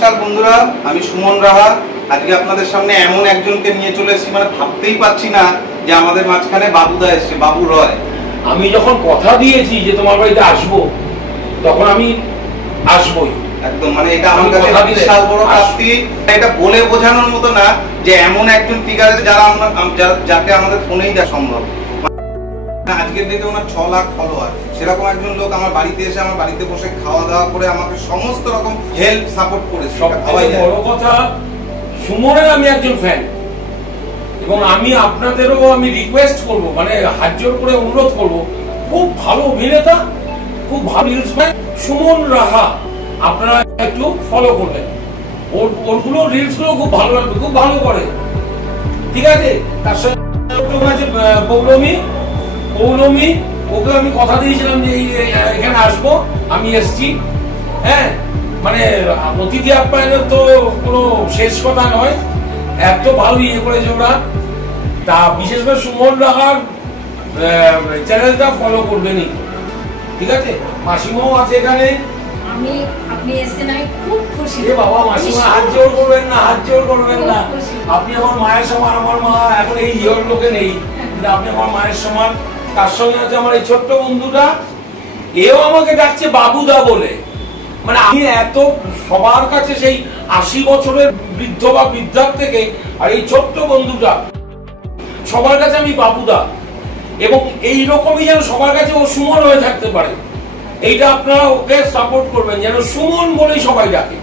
নমস্কার বন্ধুরা, আমি সুমন রাহা। আজকে আপনাদের সামনে এমন একজনকে নিয়ে চলে এসেছি, মানে ভাবতেই পারছি না যে আমাদের মাঝখানে বাবুদা এসেছে, বাবু রয়। আমি যখন কথা দিয়েছি যে তোমার বাড়িতে আসবো, তখন আমি আসবই একদম। মানে এটা আমার কাছে বিশাল বড় প্রাপ্তি। এটা বলে বোঝানোর মতো না যে এমন একজন ফিগার যাকে আমাদের ফোনেই দেখা সম্ভব। আজকের ডেটে ওনার 6 লাখ ফলোয়ার, সেরকম একজন লোক আমার বাড়িতে এসে আমার বাড়িতে বসে খাওয়া দাওয়া করে আমাকে সমস্ত রকম হেল্প সাপোর্ট করে। সবথেকে বড় কথা, সুমনের আমি একজন ফ্যান, এবং আমি আপনাদেরও আমি রিকোয়েস্ট করব, মানে হাত জোর করে অনুরোধ করব, খুব ভালো অভিনেতা, খুব ভালো রিলস ম্যান সুমন রাহা, আপনারা একটু ফলো করবেন। ওরগুলো রিলস গুলো খুব ভালো লাগবে, খুব ভালো করে, ঠিক আছে। তার সাথে পৌলমী, ওকে আমি কথা দিয়েছিলাম যে এখানে আসবো, আমি এসছি। হ্যাঁ, মানে অতিথি আপ্যায়নের তো কোনো শেষ কথা নয়, এত ভালো ইয়ে করেছে ওরা। তা বিশেষ করে সুমন রাহার চ্যানেলটা ফলো করবেনই, ঠিক আছে। মাসিমাও আছে এখানে। আপনি এসেছেন, আমি খুব খুশি। বাবা, মাসিমা হাত জোর করবেন না, হাত জোর করবেন না। আপনি আমার মায়ের সমান। আমার মা এখন এই ইয়র লোকে নেই, কিন্তু আপনি আমার মায়ের সমান। তার সঙ্গে আছে আমার এই ছোট্ট বন্ধুটা, এও আমাকে ডাকছে বাবুদা বলে। মানে আমি এত সবার কাছে সেই 80 বছরের বৃদ্ধ বা বৃদ্ধার থেকে, আর এই ছোট্ট বন্ধুটা সবার কাছে আমি বাবুদা, এবং এইরকমই যেন সবার কাছে ও সুমন হয়ে থাকতে পারে। এইটা আপনারা ওকে সাপোর্ট করবেন, যেন সুমন বলেই সবাই ডাকে।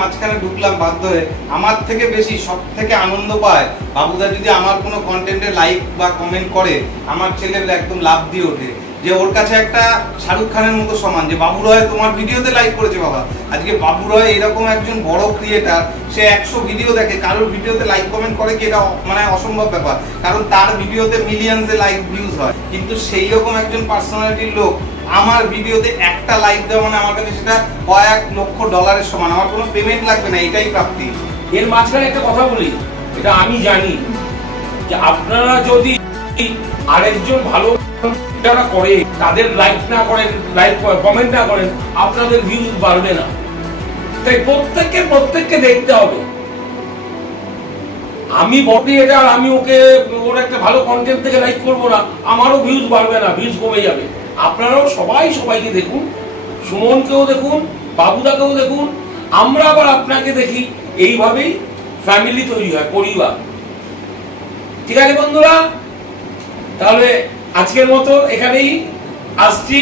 মাঝখানে ঢুকলাম বাধ্য হয়ে। আমার থেকে বেশি সব থেকে আনন্দ পায় বাবুদা যদি আমার কোনো কন্টেন্টে লাইক বা কমেন্ট করে, আমার ছেলেবেলা একদম লাভ দিয়ে ওঠে যে ওর কাছে একটা শাহরুখ খানের মতো সমান, যে বাবু রয় তোমার ভিডিওতে লাইক করেছে বাবা। আজকে বাবু রয় এরকম একজন বড় ক্রিয়েটার, সে 100 ভিডিও দেখে, কারোর ভিডিওতে লাইক কমেন্ট করে কি, এটা মানে অসম্ভব ব্যাপার, কারণ তার ভিডিওতে মিলিয়নসে লাইক ভিউজ হয়। কিন্তু সেই রকম একজন পার্সোনালিটির লোক আমার ভিডিওতে একটা লাইক দেওয়া মানে আমার কাছে সেটা কয়েক লক্ষ ডলারের সমান। আমার কোনো পেমেন্ট লাগবে না, এটাই প্রাপ্তি। এর মাঝখানে একটা কথা বলি, এটা আমি জানি যে আপনারা যদি আরেকজন ভালো যারা করে তাদের লাইক না করেন, লাইক কমেন্ট না করেন, আপনাদের ভিউজ বাড়বে না। তাই প্রত্যেককে দেখতে হবে। আমি বডি এটা, আর আমি ওর একটা ভালো কন্টেন্ট থেকে লাইক করবো না, আমারও ভিউজ বাড়বে না, ভিউজ কমে যাবে। আপনারাও সবাইকে দেখুন, সুমনকেও দেখুন, বাবুদাকেও দেখুন, আমরা আবার আপনাকে দেখি। এইভাবেই ফ্যামিলি তৈরি হয়, পরিবার। ঠিক আছে বন্ধুরা, তাহলে আজকের মতো এখানেই আসছি।